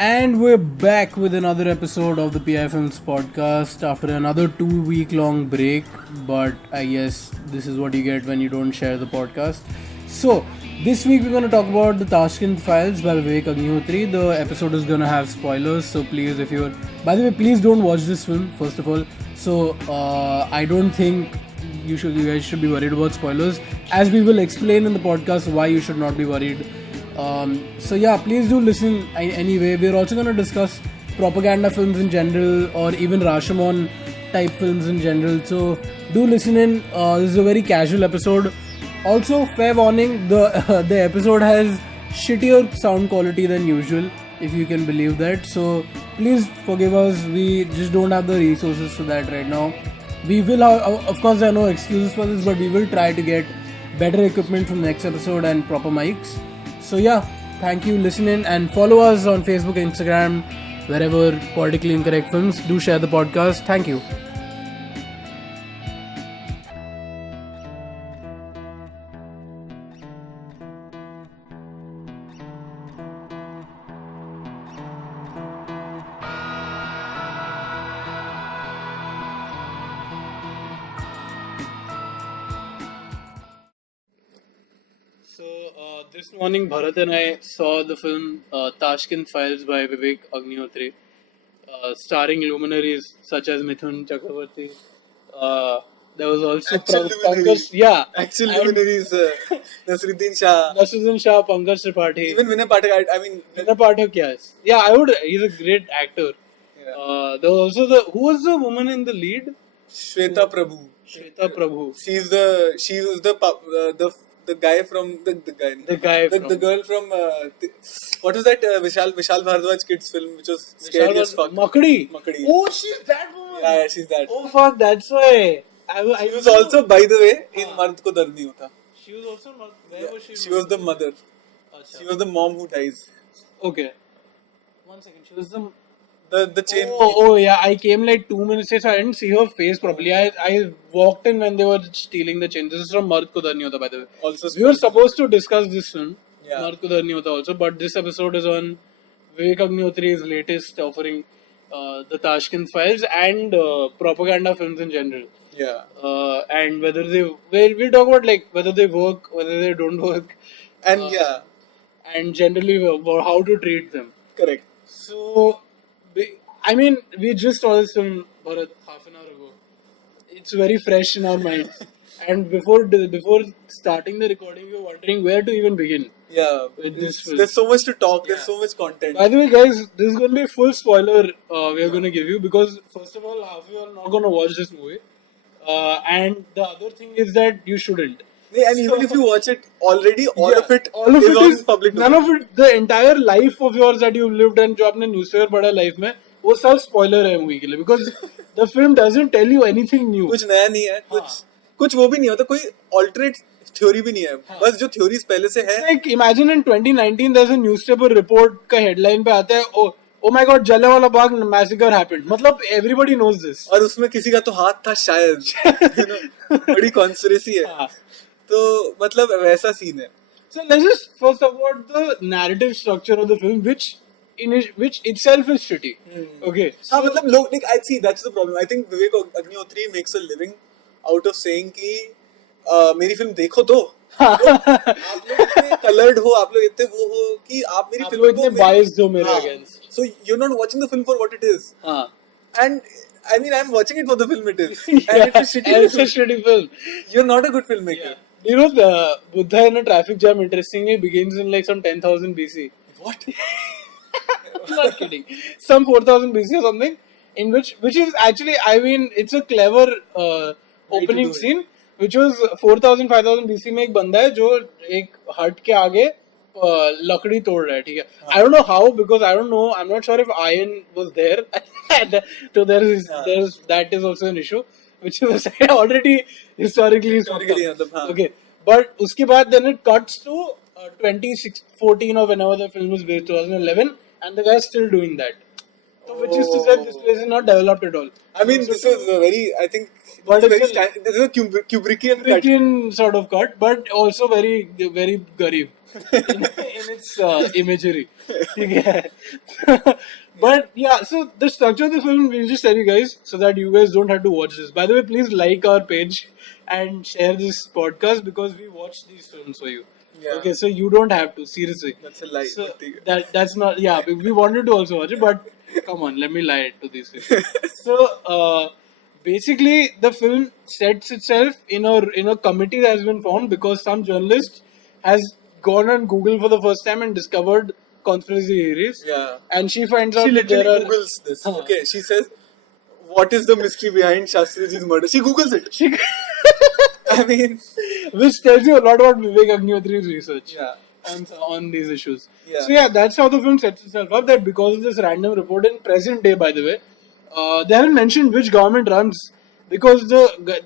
And we're back with another episode of the PI Films podcast after another 2 week long break. But I guess this is what you get when you don't share the podcast. So, this week we're going to talk about the Tashkent Files by Vivek Agnihotri. The episode is going to have spoilers, so please, if you're. By the way, please don't watch this film, first of all. So, I don't think you guys should be worried about spoilers, as we will explain in the podcast why you should not be worried. So yeah, please do listen anyway. We're also going to discuss propaganda films in general, or even Rashomon type films in general. So do listen in. This is a very casual episode. Also, fair warning: the episode has shittier sound quality than usual, if you can believe that. So please forgive us. We just don't have the resources for that right now. We will have, of course, there are no excuses for this, but we will try to get better equipment from next episode and proper mics. So yeah, thank you, listen in and follow us on Facebook, Instagram, wherever politically incorrect films. Do share the podcast. Thank you. So this morning, Bharat and I saw the film Tashkent Files by Vivek Agnihotri, starring luminaries such as Mithun Chakravarti. There was also luminaries. yeah, Actual luminaries, Nasruddin Shah. Nasruddin Shah, Pankaj Tripathi. Even Vinay Pathak, I mean... Vinay Pathak, yes. Yeah, I would. He's a great actor. Yeah. There was also who was the woman in the lead? Shweta Prabhu. Shweta Prabhu. She's the guy from the girl from what was that Vishal Bhardwaj kids film which was scary as fuck. Makdi. Oh, she's that woman. Yeah, she's that. Oh fuck, that's why. She was also, by the way, in Mard Ko Dard Nahi Hota. She was also where was she? She was the mother. She was the mom who dies. Okay. 1 second. She was the chain. Oh yeah. I came like 2 minutes late, so I didn't see her face properly. I walked in when they were stealing the chain. This is from Mard Ko Dard Nahi Hota, by the way. Also, we were supposed to discuss this film, yeah. Mard Ko Dard Nahi Hota also, but this episode is on Vivek Agnihotри's latest offering, the Tashkent Files and propaganda films in general. Yeah. And whether we'll talk about like whether they work, whether they don't work, and and generally about how to treat them. Correct. So, I mean, we just saw this film Bharat half an hour ago. It's very fresh in our minds. And before starting the recording, we were wondering where to even begin. Yeah, with this film. There's so much to talk. There's so much content. By the way, guys, this is going to be a full spoiler we are going to give you, because first of all, half of you are not going to watch this movie. And the other thing is that you shouldn't. And even if you watch it already, all of it is public domain. None of it, the entire life of yours that you've lived and जो आपने newspaper पढ़ा life में, वो सब spoiler है movie के लिए, because the film doesn't tell you anything new. कुछ नया नहीं है, कुछ वो भी नहीं होता, कोई alternate theory भी नहीं है, बस जो theories पहले से है. Like imagine in 2019 there's a newspaper report का headline पे आता है, oh my god, Jallianwala Bagh massacre happened. मतलब everybody knows this. और उसमें किसी का तो हाथ था शायद, बड़ी conspiracy है. तो मतलब वैसा सीन है. So let's just first talk about the narrative structure of the film, which itself is shitty. Okay. हाँ मतलब लोग, like, I see that's the problem. I think Vivek Agnihotri makes a living out of saying कि मेरी film देखो तो आप लोग इतने colored हो, आप लोग इतने वो हो कि आप मेरी फिल्म को biased हो मेरे against. So you're not watching the film for what it is. And I mean, I'm watching it for the film it is. And it's a shitty film. You're not a good filmmaker. Yeah. You know, the Buddha in a traffic jam interestingly begins in like some 10,000 BC. What? I'm not kidding. Some 4,000 BC or something. In which is actually, I mean, it's a clever opening scene. Which was 4,000, 5,000 BC में एक बंदा है जो एक हट के आगे लकड़ी तोड़ रहा है, ठीक है. I don't know how, because I don't know. I'm not sure if iron was there. So that is also an issue, which is already historically okay. But उसके बाद then it cuts to 2014 or whenever the film was based, 2011, and the guy is still doing that. So which is to say this place is not developed at all. I mean, this is a very, I think, But it's very it's a- this is a Kubrickian cut. Kubrickian sort of cut, but also very very garib in its imagery. Okay. But yeah, so the structure of the film, we'll just tell you guys so that you guys don't have to watch this. By the way, please like our page and share this podcast because we watch these films for you. Yeah. Okay, so you don't have to, seriously. That's a lie. So but that's not, yeah, we wanted to also watch it, but come on, let me lie to these people. So basically, the film sets itself in a committee that has been formed because some journalist has gone on Google for the first time and discovered conspiracy theories. Yeah. And she finds out She that there literally are. Googles this. Okay, she says, "What is the mystery behind Shastriji's murder?" She Googles it. She, I mean, which tells you a lot about Vivek Agnihotри's research. Yeah. On these issues. Yeah. So yeah, that's how the film sets itself up. That because of this random report in present day, by the way, they haven't mentioned which government runs because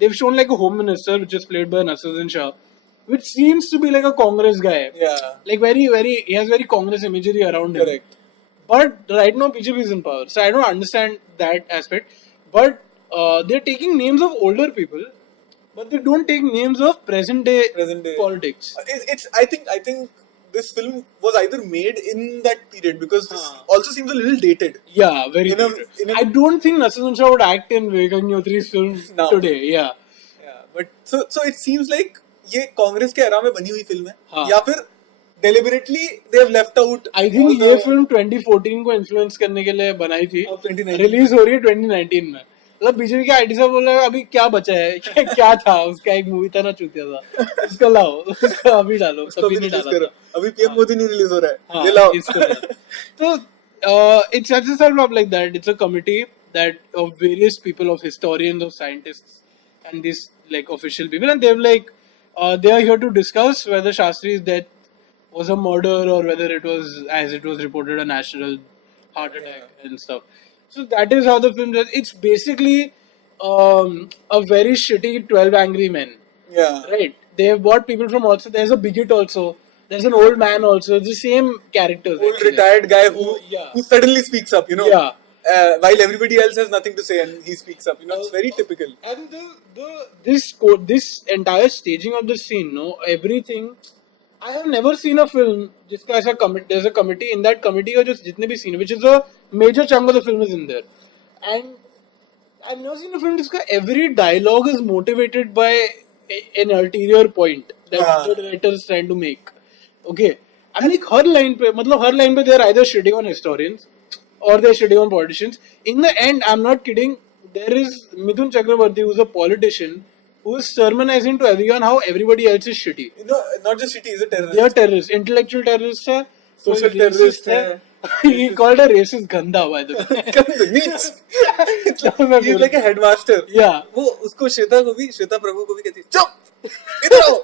they've shown like a home minister, which is played by Nasruddin Shah, which seems to be like a Congress guy. Yeah. Like very, he has very Congress imagery around him. Correct. But right now BJP is in power, so I don't understand that aspect. But they're taking names of older people, but they don't take names of present day politics. It's. I think this film was either made in that period because this also seems a little dated. Yeah, very In a- dated. in a- I don't think Nasruddin Shah would act in Vivek Agnihotри's films Now. today. Yeah. Yeah, but so it seems like ये कांग्रेस के era में बनी हुई film है हाँ. या फिर deliberately they have left out. I think all ये the- फिल्म 2014 को इन्फ्लुएंस करने के लिए बनाई थी. अब 2019 रिलीज हो रही है 2019 में. मतलब बीजेपी का आईटी साहब बोल रहा है अभी क्या बचा है क्या था उसका एक मूवी था ना चूतिया था उसको लाओ उसको अभी डालो उसको कभी भी नहीं release डाला करो. अभी पीएम मोदी नहीं रिलीज हो रहा है हाँ, ये लाओ. इसको डालो. So it sets itself up like that. It's a committee that of various people, of historians, of scientists, and these like official people, and they're like they are here to discuss whether Shastri's death was a murder or whether it was, as it was reported, a natural heart attack and stuff. So that is how the film does. It's basically a very shitty 12 Angry Men. Yeah. Right. They have brought people from also. There's a bigot also. There's an old man also. The same characters. Old actually. retired guy who suddenly speaks up, you know. Yeah. While everybody else has nothing to say and he speaks up, you know, it's very typical. And this entire staging of the scene, no, everything. I have never seen a film जिसका ऐसा there's a committee, in that committee का जो जितने भी scene, which is a major chunk of the film is in there, and I've never seen a film जिसका every dialogue is motivated by an ulterior point that the director is trying to make. Okay, I mean her line पे मतलब हर line पे they are either shitting on historians or they are shitting on politicians. In the end, I'm not kidding. There is Mithun Chakravarti, who's a politician, who is sermonizing to everyone how everybody else is shitty. You know, not just shitty, he's a terrorist. They are terrorists, intellectual terrorists है, Social कोई terrorist racist है. He called a racist ganda, by the way. Neat. He's like a headmaster. Yeah. वो उसको श्वेता प्रभु को भी कहती है चुप इधर आओ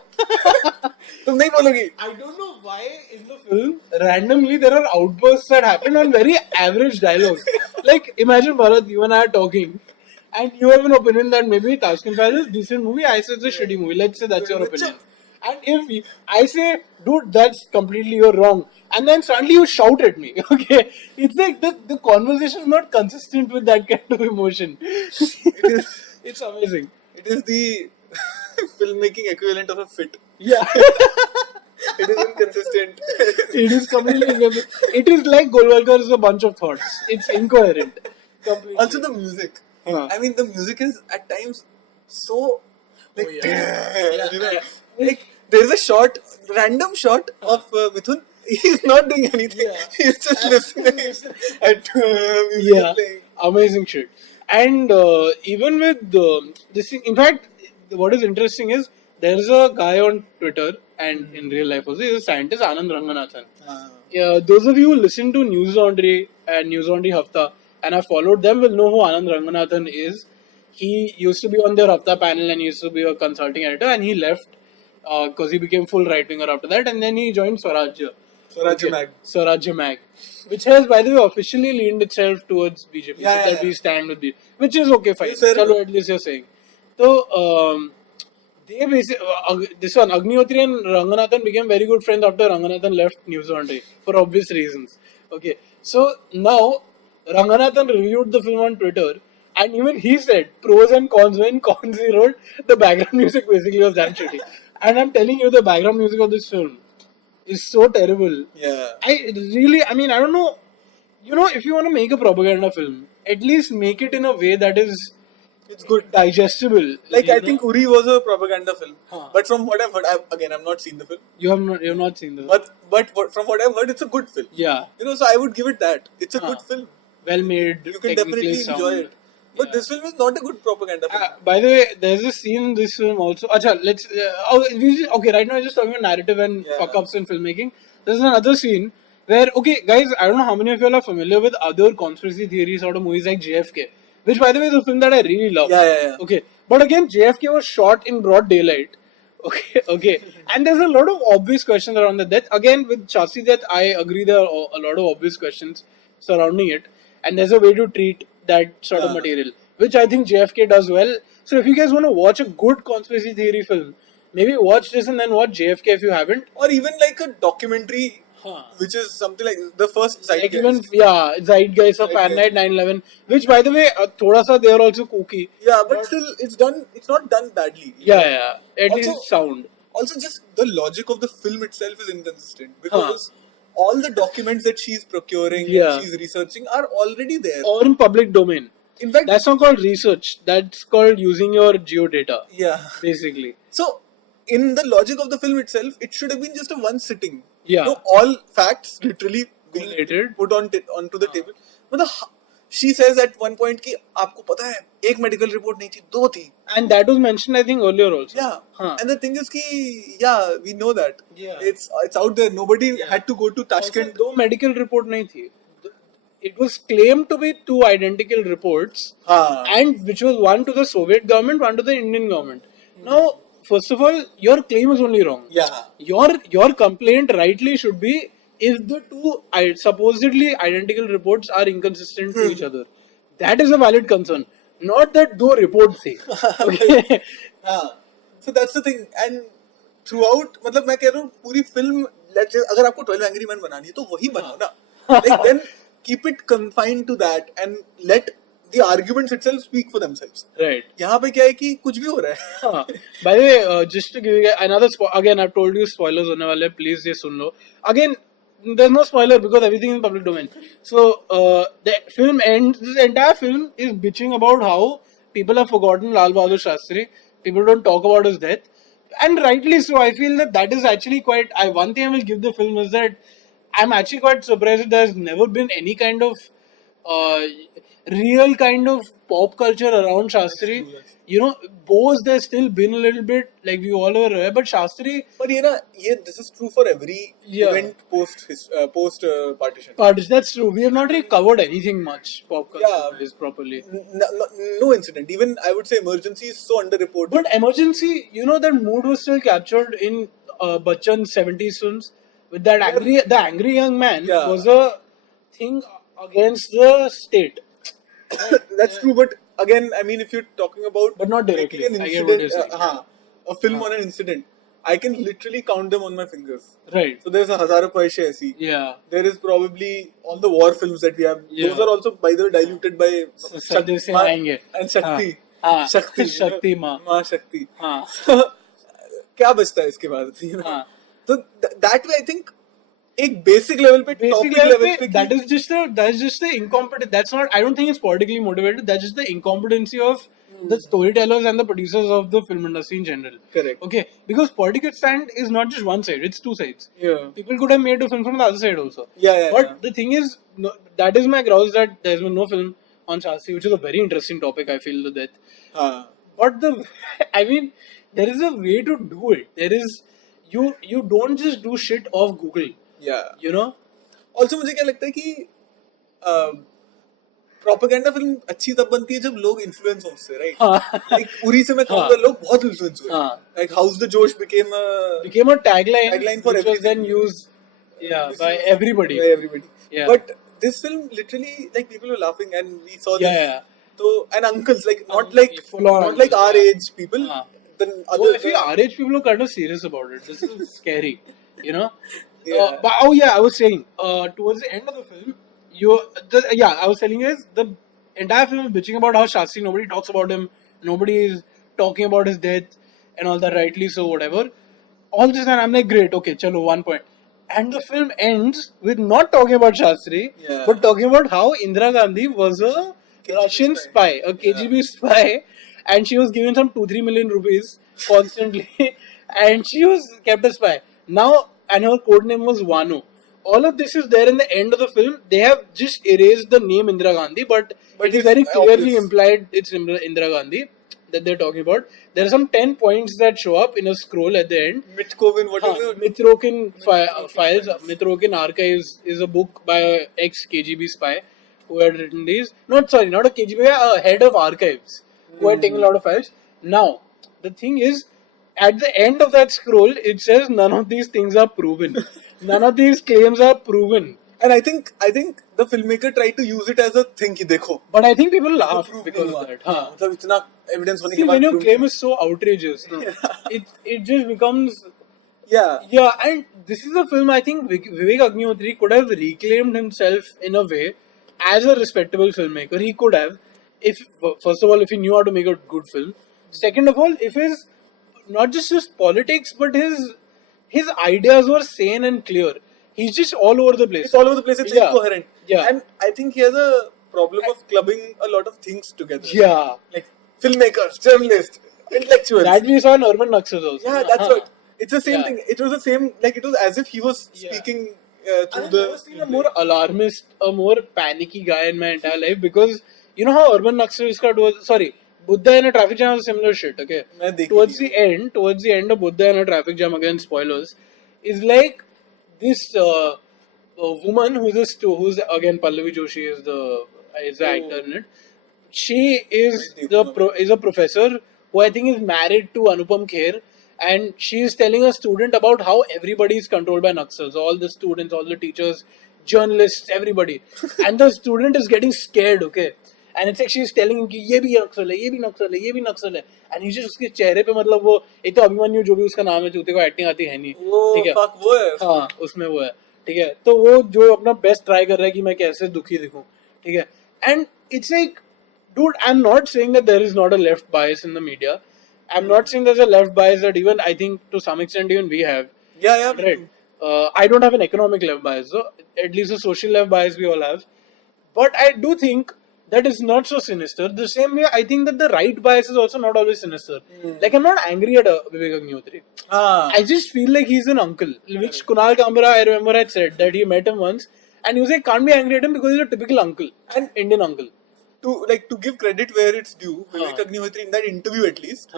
तुम नहीं बोलोगी. I don't know why in the film randomly there are outbursts that happen on very average dialogues. Like imagine Bharat, you and I are talking, and you have an opinion that maybe Tashkent is a decent movie. I say it's a shitty movie. Let's say that's your opinion. And if I say, dude, that's completely you're wrong, and then suddenly you shout at me, okay? It's like the conversation is not consistent with that kind of emotion. It's amazing. It is the filmmaking equivalent of a fit. Yeah. It is inconsistent. It is completely. It is like Golwalkar is a bunch of thoughts. It's incoherent. Completely. Also the music. I mean the music is at times so like you know, like there's a random shot of Mithun. He's not doing anything. He's just listening at music playing. Amazing shit. And even with this thing, in fact, what is interesting is there's a guy on Twitter and in real life also, he's a scientist, Anand Ranganathan. Those of you who listen to News Laundry and News Laundry Hafta and have followed them will know who Anand Ranganathan is. He used to be on their Hafta panel and used to be a consulting editor, and he left because he became full right winger after that, and then he joined Swarajya Mag, which has, by the way, officially leaned itself towards BJP. That we stand with BJP, which is okay, fine. Chalo, at least you're saying. So, they basically, this one, Agnihotri and Ranganathan became very good friends after Ranganathan left News Laundry for obvious reasons. Okay, so now Ranganathan reviewed the film on Twitter, and even he said pros and cons. When cons he wrote, the background music basically was damn shitty. And I'm telling you, the background music of this film is so terrible. Yeah. I mean, I don't know. You know, if you want to make a propaganda film, at least make it in a way that is It's good. digestible. Like, I think Uri was a propaganda film. Huh. But from what I've heard, I've not seen the film. you have not seen the But from what I've heard, it's a good film. yeah, You know, so I would give it that. It's a good film. well made. You can technically definitely sound. enjoy it. But Yeah. this film is not a good propaganda film. By the way, there's a scene in this film also. Acha, let's. Okay, right now we're just talking about narrative and Yeah. fuck ups in filmmaking. There's another scene where, okay, guys, I don't know how many of you are familiar with other conspiracy theory sort of movies like JFK, which, by the way, is a film that I really love. Yeah. Okay, but again, JFK was shot in broad daylight. Okay, and there's a lot of obvious questions around the death. Again, with Shastri death, I agree there are a lot of obvious questions surrounding it, and there's a way to treat that sort of material, which I think JFK does well. So if you guys want to watch a good conspiracy theory film, maybe watch this and then watch JFK if you haven't. Or even like a documentary, which is something like the first Like Zeitgeist. even Zeitgeist of Fahrenheit 9/11, which by the way, thoda sa they are also kooky. Yeah, but still, it's not done badly. Yeah. At Also- least sound. Also, just the logic of the film itself is inconsistent because all the documents that she's procuring, Yeah. she's researching, are already there. Or in public domain. In fact, That's not called research. That's called using your geodata, yeah. basically. So, in the logic of the film itself, it should have been just a one sitting. Yeah. You know, all facts literally being Collated. put onto the table. But she says at one point कि आपको पता है एक medical report नहीं थी, दो थी. And that was mentioned, I think, earlier also. Yeah. Huh. And the thing is कि yeah, we know that. Yeah. It's out there. Nobody had to go to Tashkent. Also, though medical report nahi thi, it was claimed to be two identical reports, and which was one to the Soviet government, one to the Indian government. Now, first of all, your claim is only wrong. Yeah. Your complaint rightly should be if the two supposedly identical reports are inconsistent to each other. That is a valid concern. Not that दो reports थे. Okay. So that's the thing. And throughout, मतलब मैं कह रहा हूँ पूरी film, अगर आपको 12 Angry Men बनानी है तो वही बनाओ ना. Like then keep it confined to that and let the arguments itself speak for themselves. Right. यहाँ पे क्या है कि कुछ भी हो रहा है. By the way, just to give you another again, I've told you spoilers होने वाले हैं. Please ये सुन लो. Again, there's no spoiler because everything is in public domain. So the film ends. This entire film is bitching about how people have forgotten Lal Bahadur Shastri. People don't talk about his death, and rightly so. I feel that is actually quite. One thing I will give the film is that I'm actually quite surprised that there's never been any kind of real kind of pop culture around Shastri. You know, Bose, there's still been a little bit, like we all are aware, but Shastri. But this is true for every event post partition. That's true. We have not really covered anything much pop culture is properly. No incident. Even I would say Emergency is so underreported. But Emergency, you know, that mood was still captured in Bachchan's 70s films with that angry young man was a thing against the state. That's true, but again, I mean, if you're talking about but not directly, an I get what you're incident, saying. a film on an incident, I can literally count them on my fingers. Right. So there's a Hazaro Khwaishein Aisi. Yeah. There is probably all the war films that we have. Yeah. Those are also, by the way, diluted by Saddev Se Aayenge. and Shakti. Shakti. Shakti Ma. Ma Shakti. हाँ. क्या बचता है इसके बाद? You know? So that way, I think एक basic level पे Basic topic level पे पे that is just the incompetent. That's not. I don't think it's politically motivated. That's just the incompetency of the storytellers and the producers of the film industry in general. Correct. Okay, because political stand is not just one side; it's two sides. Yeah. People could have made a film from the other side also. Yeah. But the thing is, that is my grouse that there's been no film on Shastri, which is a very interesting topic. I feel the death. But I mean, there is a way to do it. There is you don't just do shit off Google. Yeah. You know. Also मुझे क्या लगता है कि propaganda film अच्छी तब बनती है जब लोग इन्फ्लुएंस हो उससे, राइट? लाइक उरी से मैं कहूँगा लोग बहुत इन्फ्लुएंस हुए. Like House the Josh became a tagline for which was then used by everybody. Yeah. But this film literally, like, people were laughing and we saw this. Yeah. So, and uncles, like, not like our age people. Then Well, I feel our age people are kind of serious about it. This is scary, you know. Yeah. But I was saying, towards the end of the film, I was telling you guys, the entire film is bitching about how Shastri, nobody talks about him, nobody is talking about his death and all that, rightly so, whatever. All this, and I'm like, great, okay, chalo, 1 point. And the film ends with not talking about Shastri, Yeah. but talking about how Indira Gandhi was a Russian spy, a KGB spy, and she was given some 2-3 million rupees constantly, and she was kept a spy. Now, and her code name was Vanu. All of this is there in the end of the film. They have just erased the name Indira Gandhi, but it is it's very clearly obvious. implied it's Indira Gandhi that they're talking about. There are some 10 points that show up in a scroll at the end. Mitkovin, what is it? Mitrokin Files, Mitrokin Archives is a book by an ex KGB spy who had written these. Not a KGB, a head of archives who had taken a lot of files. Now, the thing is, at the end of that scroll, it says none of these things are proven. None of these claims are proven. And I think the filmmaker tried to use it as a thing कि देखो. But I think people laugh prove because नहीं of हुआ. that. हाँ, मतलब इतना evidence होने See, के बाद when your prove claim नहीं. is so outrageous, no, it just becomes. Yeah. Yeah, and this is a film I think Vivek Agnihotri could have reclaimed himself in a way as a respectable filmmaker. He could have, if first of all, if he knew how to make a good film. Second of all, if his not just his politics, but his ideas were sane and clear. He's just all over the place. It's all over the place. It's incoherent. Yeah. And I think he has a problem of clubbing a lot of things together. Yeah. Like filmmakers, journalists, intellectuals. That we saw in Urban Naxals also. Yeah, that's what. It's the same Yeah. thing. It was the same. Like it was as if he was speaking through I've the. never seen a more alarmist, a more panicky guy in my entire life because you know how Urban Naxals was. Sorry, Buddha in a traffic jam was similar shit. Okay, मैं देखी towards नहीं the end of Buddha in a traffic jam, again spoilers, is like this woman who's again Pallavi Joshi is the actor in it. She is is a professor who I think is married to Anupam Kher, and she is telling a student about how everybody is controlled by Naxals. All the students, all the teachers, journalists, everybody, and the student is getting scared. Okay. And it's like she's telling him कि ये भी नक्सल है, ये भी नक्सल है, ये भी नक्सल है, and he's just उसके चेहरे पे मतलब वो एक तो अभिमन्यु जो भी उसका नाम है चूते को एक्टिंग आती है नहीं, ठीक है, वो है, हाँ उसमें वो है, ठीक है, तो वो जो अपना बेस्ट ट्राई कर रहा है कि मैं कैसे दुखी दिखूं, ठीक है, and it's like, dude, I'm not saying that there is not a left bias in the media, I'm not saying there's a left bias that even I think to some extent even we have, yeah, right, I don't have an economic left bias, so at least a social left bias we all have, but I do think that is not so sinister. The same way, I think that the right bias is also not always sinister. Like, I'm not angry at Vivek Agnihotri. I just feel like he's an uncle. Which Kunal Kambra, I remember, had said that he met him once, and he was like, can't be angry at him because he's a typical uncle, an Indian uncle. To give credit where it's due, Vivek Agnihotri in that interview at least,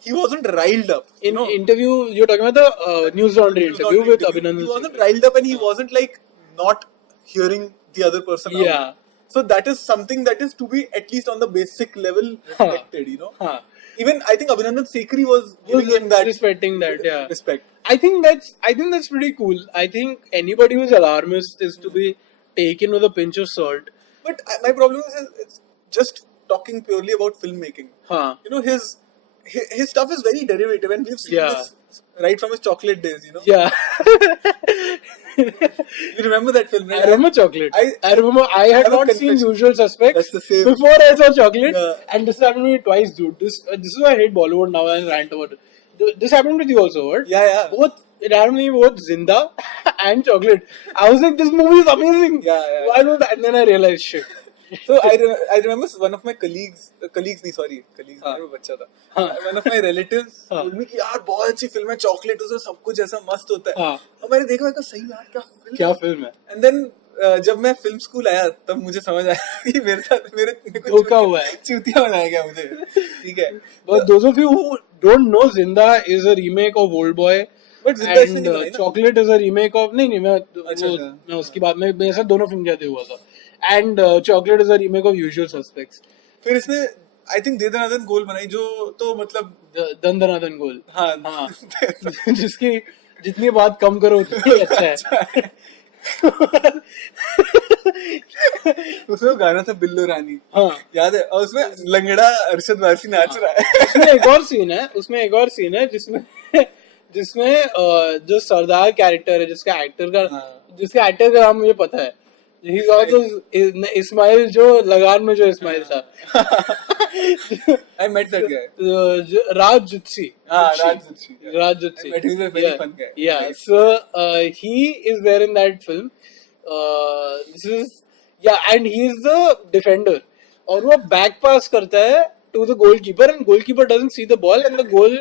he wasn't riled up. In interview, you're talking about the News Laundry interview with Abhinandan. He wasn't riled up, and he wasn't like not hearing the other person out. Yeah. So that is something that is to be at least on the basic level respected, you know. Even I think Abhinandan Sekhri was giving him that respecting that, yeah. Respect. I think that's pretty cool. I think anybody who's alarmist is to be taken with a pinch of salt. But my problem is it's just talking purely about filmmaking. You know, his stuff is very derivative, and we've seen this right from his chocolate days, you know. Yeah. You remember that film, right? I remember Chocolate. I remember I had not seen Usual Suspects. That's the same. Before I saw Chocolate, and this happened to me twice, dude. This is why I hate Bollywood now and rant about it. This happened with you also, what? Yeah. It happened to me both Zinda and Chocolate. I was like, this movie is amazing. Yeah. Why not? And then I realized, shit. So I remember one of my colleagues, बच्चा था. One of my relatives told me कि यार बहुत अच्छी film है, chocolate उसमें सब कुछ ऐसा मस्त होता है. और मैंने देखा सही यार क्या फिल्म है. And then जब मैं फिल्म स्कूल आया तब मुझे समझ आया कि मेरे धोखा हुआ है, चूतिया बनाया गया मुझे. ठीक है. But those of you who don't know, Zinda is a remake of Old Boy. But Zinda and Chocolate is a remake of नहीं मैं उसकी बात में मेरे साथ दोनों फिल्म जाते हुआ था. And Chocolate is a remake of Usual Suspects. फिर इसने I think दे दनादन गोल बनाई जो तो मतलब दनादन गोल. हाँ. जिसकी जितनी बात कम करो उतनी अच्छा है. उसमें गाना था बिल्लो रानी. याद है. और उसमें लंगड़ा अरशद वारसी नाच रहा है. उसमें एक और सीन है जिसमें जो सरदार कैरेक्टर है जिसका एक्टर का नाम मुझे पता है, He's also Ismail जो लगान में जो Ismail था. I met that guy. Raj Jutsi. Raj Jutsi. Raj Jutsi. I met him. He's a very fun guy. Yeah. So he is there in that film. This is and he is the defender. और वो back pass करता है to the goalkeeper and goalkeeper doesn't see the ball and the goal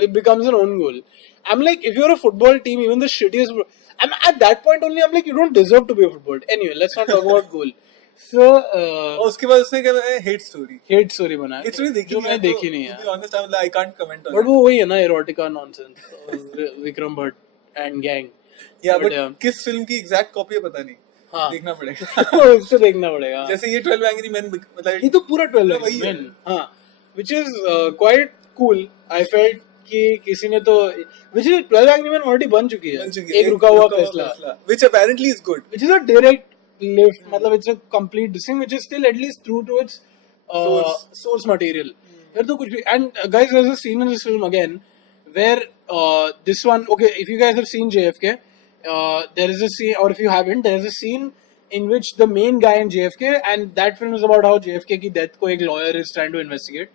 it becomes an own goal. I'm like, if you're a football team, even the shittiest, I'm at that point only. I'm like, you don't deserve to be a football. Anyway, let's not talk about goal. So उसके बाद उसने क्या बनाया hate story बनाया. Hate story देखी जो मैंने देखी नहीं है. To be honest, I can't comment on it. But वो वही है ना, erotica nonsense. Vikram Bhatt and gang. Yeah, but किस film की exact copy है पता नहीं. हाँ. देखना पड़ेगा. उसको देखना पड़ेगा. जैसे ये 12 Angry Men मतलब ये तो पूरा 12 Angry Men. हाँ. Which is quite cool. I felt कि किसी ने तो which is 12 Angry Men already बन चुकी है. एक रुका हुआ फैसला. Which apparently is good. Which is a direct lift. मतलब it's a complete thing which is still at least true to its source material. फिर तो कुछ भी. And guys, there's a scene in this film again where this one, okay, if you guys have seen JFK, there is a scene, or if you haven't, there is a scene in which the main guy in JFK, and that film is about how JFK की death को एक lawyer is trying to investigate.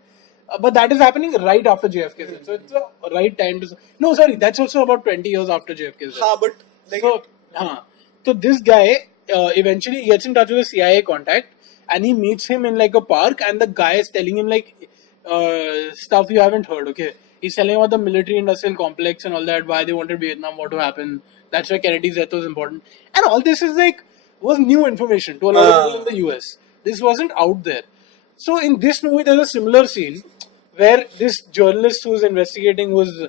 But that is happening right after JFK's death. So it's the right time to... No, sorry, that's also about 20 years after JFK's death. But like... So this guy eventually gets in touch with a CIA contact and he meets him in like a park and the guy is telling him like stuff you haven't heard, okay? He's telling about the military industrial complex and all that, why they wanted Vietnam, what would happen. That's why Kennedy's death was important. And all this is like, was new information to a lot of people in the US. This wasn't out there. So in this movie, there's a similar scene where this journalist who's investigating was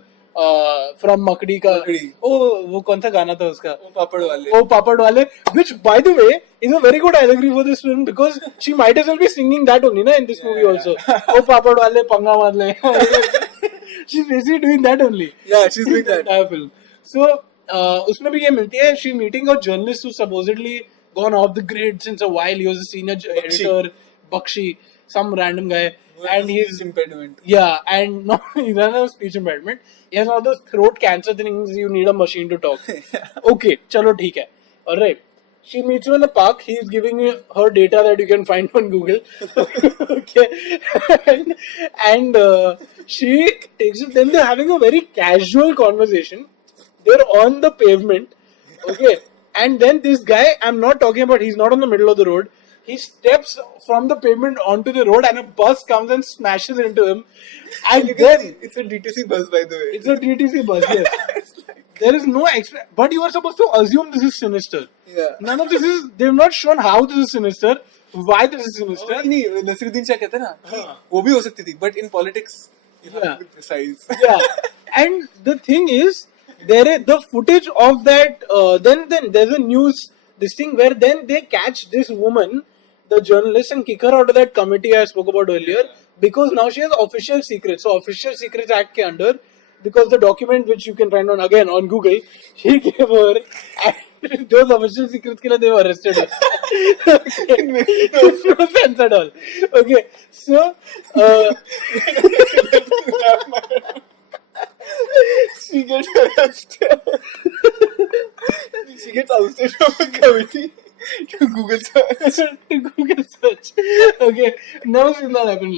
from Makdi ka. Oh, वो कौन सा गाना था उसका? Oh, Papad Wale. Which, by the way, is a very good allegory for this film because she might as well be singing that only, na, in this movie also. Oh, Papad Wale, Panga Wale. She's basically doing that only. Yeah, she's doing that. Entire film. So, उसमें भी ये मिलती है. She's meeting a journalist who's supposedly gone off the grid since a while. He was a senior editor, Bakshi, some random guy. And he's impediment. Yeah, and no, he doesn't have speech impediment. He has all those throat cancer things. You need a machine to talk. Okay, chalo, theek hai. All right. She meets you in the park. He's giving her data that you can find on Google. Okay, and she takes it. Then they're having a very casual conversation. They're on the pavement. Okay, and then this guy, I'm not talking about. He's not on the middle of the road. He steps from the pavement onto the road and a bus comes and smashes into him. And then... It's a DTC bus, by the way. It's a DTC bus, yes. There is no... But you are supposed to assume this is sinister. Yeah. None of this is... They've not shown how this is sinister, why this is sinister. नहीं, नसीरुद्दीन शाह कहते हैं ना, वो भी हो सकती थी. But in politics, you have to be precise. Yeah. And the thing is, there is the footage of that... Then there's a news... This thing where then they catch this woman... the journalist and kick her out of that committee I spoke about earlier because now she has official secrets. So Official Secrets Act ke under, because the document which you can find on again on Google, he gave her and those official secrets ke liye they were arrested. No sense at all. Okay, so she gets arrested. She gets ousted from a committee. To Google search. Okay, never seen that happen.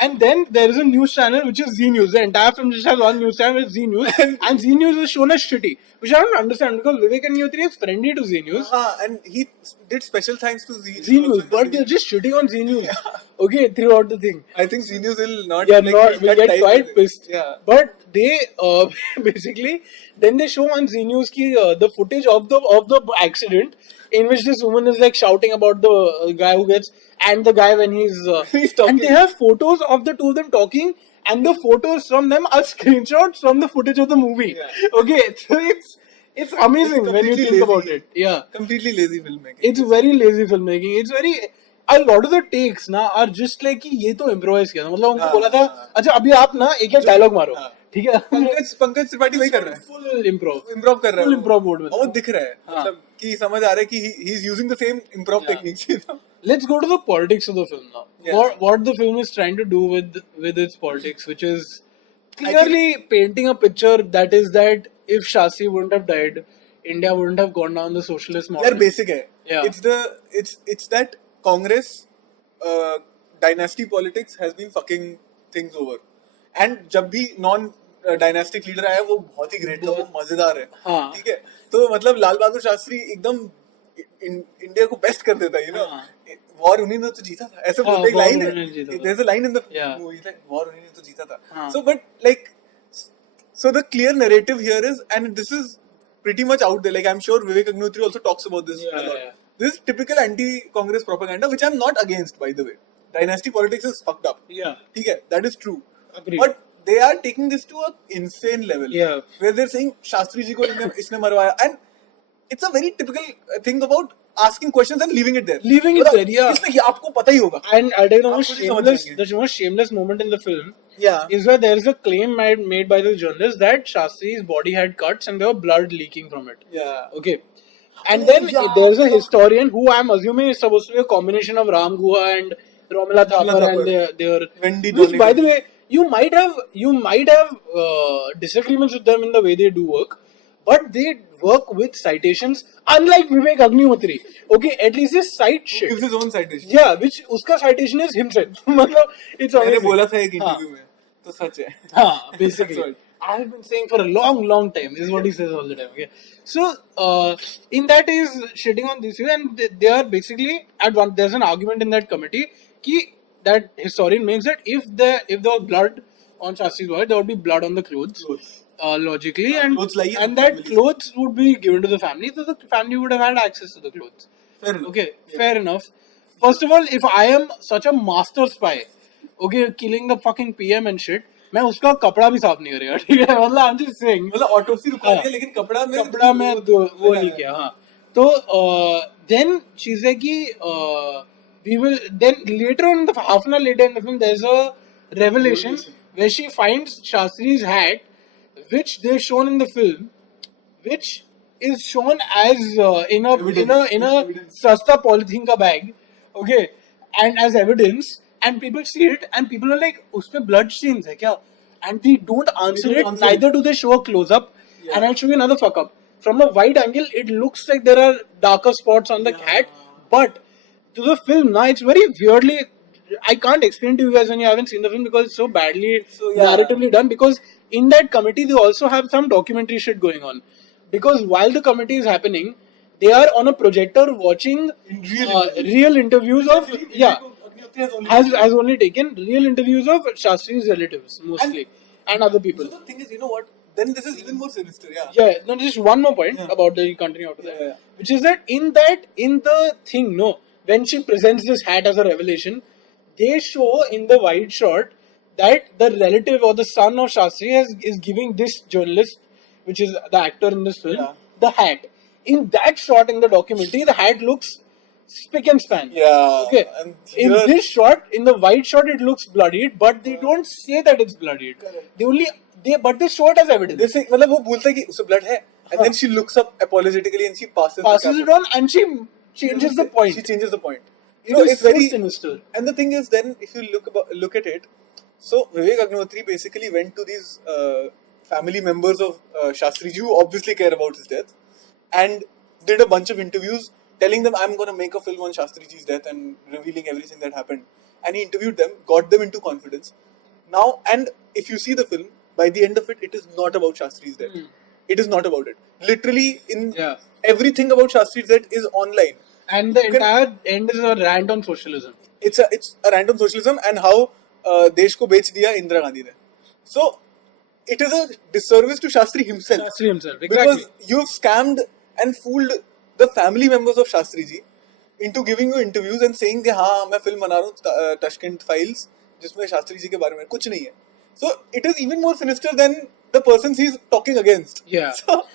And then there is a news channel which is Z News. The entire film just has one news channel, which is Z News. And Z News is shown as shitty, which I don't understand because Vivek and Agnihotri is friendly to Z News. And he did special thanks to Z News, but they're just shitting on Z News. Okay, throughout the thing. I think Z News will not. Yeah, will get quite pissed. Yeah. But they basically then they show on Z News the footage of the accident. In which this woman is like shouting about the guy who gets and the guy when he's talking. And they have photos of the two of them talking and the photos from them are screenshots from the footage of the movie. Yeah. Okay, so it's amazing when you think about it. Yeah, completely lazy filmmaking. It's very lazy filmmaking. It's very a lot of the takes ना are just like कि ये तो improvise किया था. मतलब उनको बोला था अच्छा अभी आप ना एक डायलॉग मारो. ठीक है. पंकज त्रिपाठी वही कर रहा है. Full improv कर रहा है. Full improv mode में. वो दिख रहा है. मतलब कि समझ आ रहा है कि he is using the same improv techniques. Let's go to the politics of the film now. Yeah. What the film is trying to do with its politics, which is clearly painting a picture that is that if Shasi wouldn't have died, India wouldn't have gone down the socialist model. यार basic है. Yeah. It's that Congress dynasty politics has been fucking things over. And जब भी non dynastic leader आया वो बहुत ही great था, वो मजेदार है. हाँ. ठीक है, तो मतलब लाल बहादुर शास्त्री एकदम इंडिया को बेस्ट कर देता है, you know. वॉर उन्हीं ने तो जीता था, ऐसे बोलते एक लाइन है, there's a line in the movie like war उन्हीं ने तो जीता था. So but like so the clear narrative here is, and this is pretty much out there, like I'm sure Vivek Agnihotri also talks about this a lot. This is typical anti-Congress propaganda, which I'm not against, by the way. Dynasty politics is fucked up. Yeah. Okay, that is true. Agreed. But they are taking this to an insane level. Yeah. Where they're saying Shastri ji ko isne marwaya, and it's a very typical thing about asking questions and leaving it there. Leaving it there, yeah. इसमें ये आपको पता ही होगा. And I think the most shameless moment in the film is where there is a claim made by the journalist that Shastri's body had cuts and there was blood leaking from it. Yeah. Okay. And then there's a historian who I'm assuming is supposed to be a combination of Ram Guha and Romila Thapar and their Wendy. Which, by the way, you might have disagreements with them in the way they do work, but they work with citations. Unlike Vivek Agnihotri, okay, at least he cites shit. Gives his own citation. Yeah, which uska citation is himself. It's amazing. मैंने बोला था एक interview में, तो सच है. हाँ, basically. I have been saying for a long time is what he says all the time. Okay, so in that is shitting on this view, and they are basically there's an argument in that committee that historian makes that if there was blood on Shastri's body, there would be blood on the clothes. Logically, and that clothes would be given to the family, so the family would have had access to the clothes. Fair enough. Okay, fair enough. First of all, if I am such a master spy, okay, killing the fucking PM and shit, मैं उसका कपड़ा भी साफ नहीं करेगा, ठीक है, मतलब I'm just saying, मतलब ऑटोप्सी रुका दिया लेकिन कपड़ा में वो नहीं किया. हाँ, तो then she's like कि we will then later on, half an hour later in the film, there's a revelation where she finds Shastri's hat, which they've shown in the film, which is shown as in a sasta polythene ka bag, okay, and as evidence. And people see it, and people are like, "Usme blood stains hai kya?" And they don't answer it. Neither do they show a close up. Yeah. And I'll show you another fuck up. From a wide angle, it looks like there are darker spots on the hat, but to the film, now it's very weirdly. I can't explain to you guys when you haven't seen the film because it's so badly narratively done. Because in that committee, they also have some documentary shit going on. Because while the committee is happening, they are on a projector watching real interviews of has only taken real interviews of Shastri's relatives mostly and other people. So the thing is, you know what? Then this is even more sinister. Yeah. No, just one more point about the continue after that, which is that in the thing, when she presents this hat as a revelation, they show in the wide shot that the relative or the son of Shastri is giving this journalist, which is the actor in this film, the hat. In that shot in the documentary, the hat looks spick and span. Yeah. Okay. In this shot, in the wide shot, it looks bloodied, but they don't say that it's bloodied. Correct. They show it as evidence. They say, मतलब वो बोलता है कि उससे blood है, and then she looks up apologetically and she passes it on, and she changes the point. She changes the point. It's very sinister. And the thing is, then if you look at it, so Vivek Agnihotri basically went to these family members of Shastriji who obviously care about his death, and did a bunch of interviews telling them, I'm going to make a film on Shastriji's death and revealing everything that happened. And he interviewed them, got them into confidence. Now, and if you see the film, by the end of it, it is not about Shastri's death. It is not about it. Literally, everything about Shastri's death is online. And the entire end is a rant on socialism. It's a rant on socialism and how देश को बेच दिया इंदिरा गांधी ने. So, it is a disservice to Shastri himself. Exactly. Because you've scammed and fooled the family members of Shastri ji into giving you interviews and saying कि हाँ मैं film बना रहा हूँ Tashkent files जिसमें Shastri ji के बारे में कुछ नहीं है. So it is even more sinister than the persons he's talking against. Yeah. So,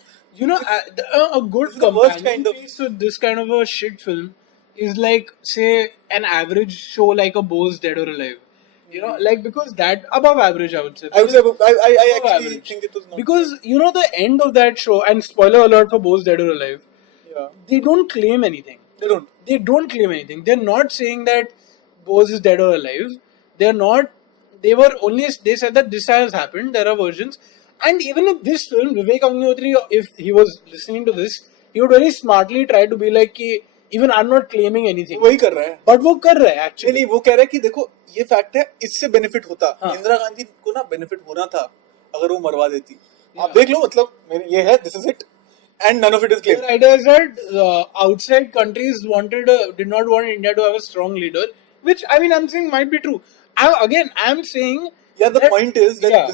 a good companion piece to this kind of a shit film is like, say, an average show like a Bo's Dead or Alive. Because that above average, I would say. I actually think it was not. Because the end of that show, and spoiler alert for Bo's Dead or Alive, they don't claim anything. They don't claim anything. They're not saying that Bose is dead or alive. They said that this has happened. There are versions. And even in this film, Vivek Agnihotri, if he was listening to this, he would very smartly try to be like, Even I'm not claiming anything. वही कर रहा है. But वो कर रहा है नहीं actually. नहीं, वो कह रहा है कि देखो ये फैक्ट है, इससे बेनिफिट होता. हाँ. इंदिरा गांधी को ना बेनिफिट होना था अगर वो मरवा देती. आप देख लो, मतलब ये है, this is it, and none of it is claimed. Your idea is that outside countries did not want India to have a strong leader, which I mean I'm saying might be true. I'm saying Yeah, the that, point is that yeah.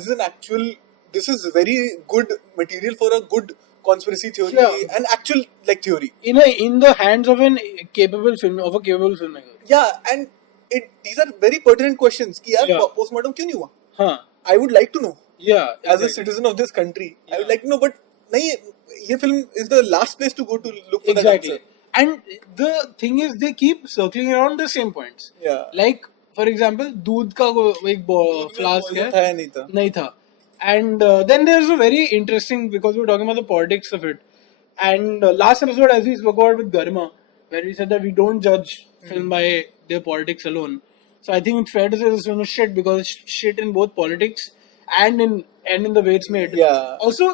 this is very good material for a good conspiracy theory, Yeah. an actual like theory. in the hands of a capable filmmaker. Yeah, and these are very pertinent questions. कि यार Yeah. postmortem क्यों नहीं हुआ? हाँ. I would like to know. Yeah. As a citizen of this country, I would like to know. But नहीं, ये film is the last place to go to look for that Exactly. answer. And the thing is, they keep circling around the same points. Yeah. Like, for example, दूध का एक flask है. था या नहीं था? नहीं था. And then there's a very interesting, because we're talking about the politics of it. And last episode, as we spoke about with Garma, where we said that we don't judge film by their politics alone. So I think it's fair to say this film is shit, because it's shit in both politics and in the way it's made. Yeah. Also,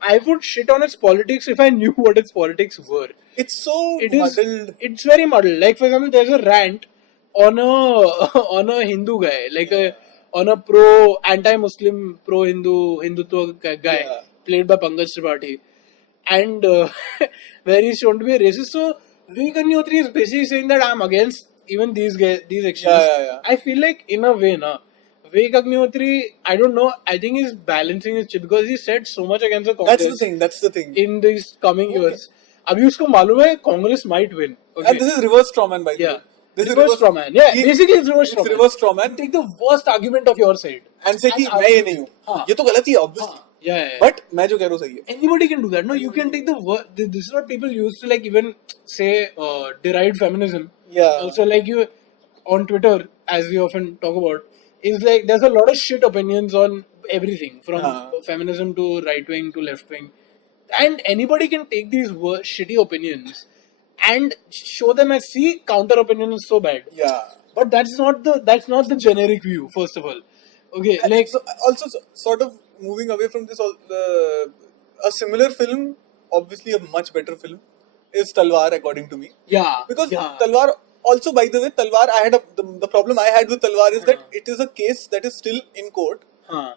I would shit on its politics if I knew what its politics were. It's so It's very muddled. Like, for example, there's a rant on a on a Hindu guy, like on a anti-Muslim, Hindutva guy, played by Pankaj Tripathi, and where he's shown to be a racist. So Vivek Agnihotri is basically saying that I'm against even these extremists. Yeah. I feel like in a way, Vivek Agnihotri, I don't know, I think he's balancing his chip, because he said so much against the Congress. That's the thing. In these coming years. अभी उसको मालूम है Congress might win. Okay? And this is reverse strawman, by the way. Yeah. This reverse is strawman. Yeah, basically it's reverse strawman. Reverse strawman. Take the worst argument of your side. And say कि मैं ये नहीं हूँ. हाँ. ये तो गलत ही है, obviously. Yeah. But मैं जो कह रहा हूँ सही है. Anybody can do that. No, you can take the worst. This is what people used to like even say deride feminism. Yeah. Also, like you on Twitter, as we often talk about, is like there's a lot of shit opinions on everything from feminism to right wing to left wing. And anybody can take these shitty opinions and show them as, see, counter opinion is so bad. Yeah. But that's not the generic view, first of all. Okay, And like so, also sort of moving away from this, a similar film, obviously a much better film, is Talwar, according to me. Yeah. Because Talwar, also by the way, Talwar, the problem I had with Talwar is that it is a case that is still in court,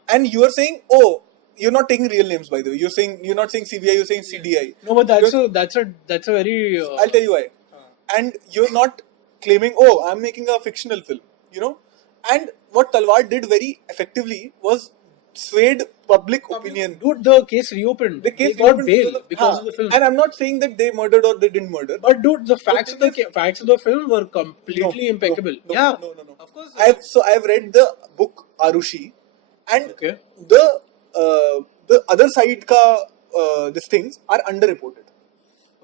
and you are saying, oh, you're not taking real names, by the way. You're not saying CBI, you're saying CDI. No, but that's a very. I'll tell you why. And you're not claiming, oh, I'm making a fictional film, And what Talwar did very effectively was swayed public opinion. Dude, the case reopened. The case got reopened bail because of the film. And I'm not saying that they murdered or they didn't murder. But dude, the facts of the film were completely impeccable. No. Of course. I've read the book Arushi, and okay. The other side these things are underreported.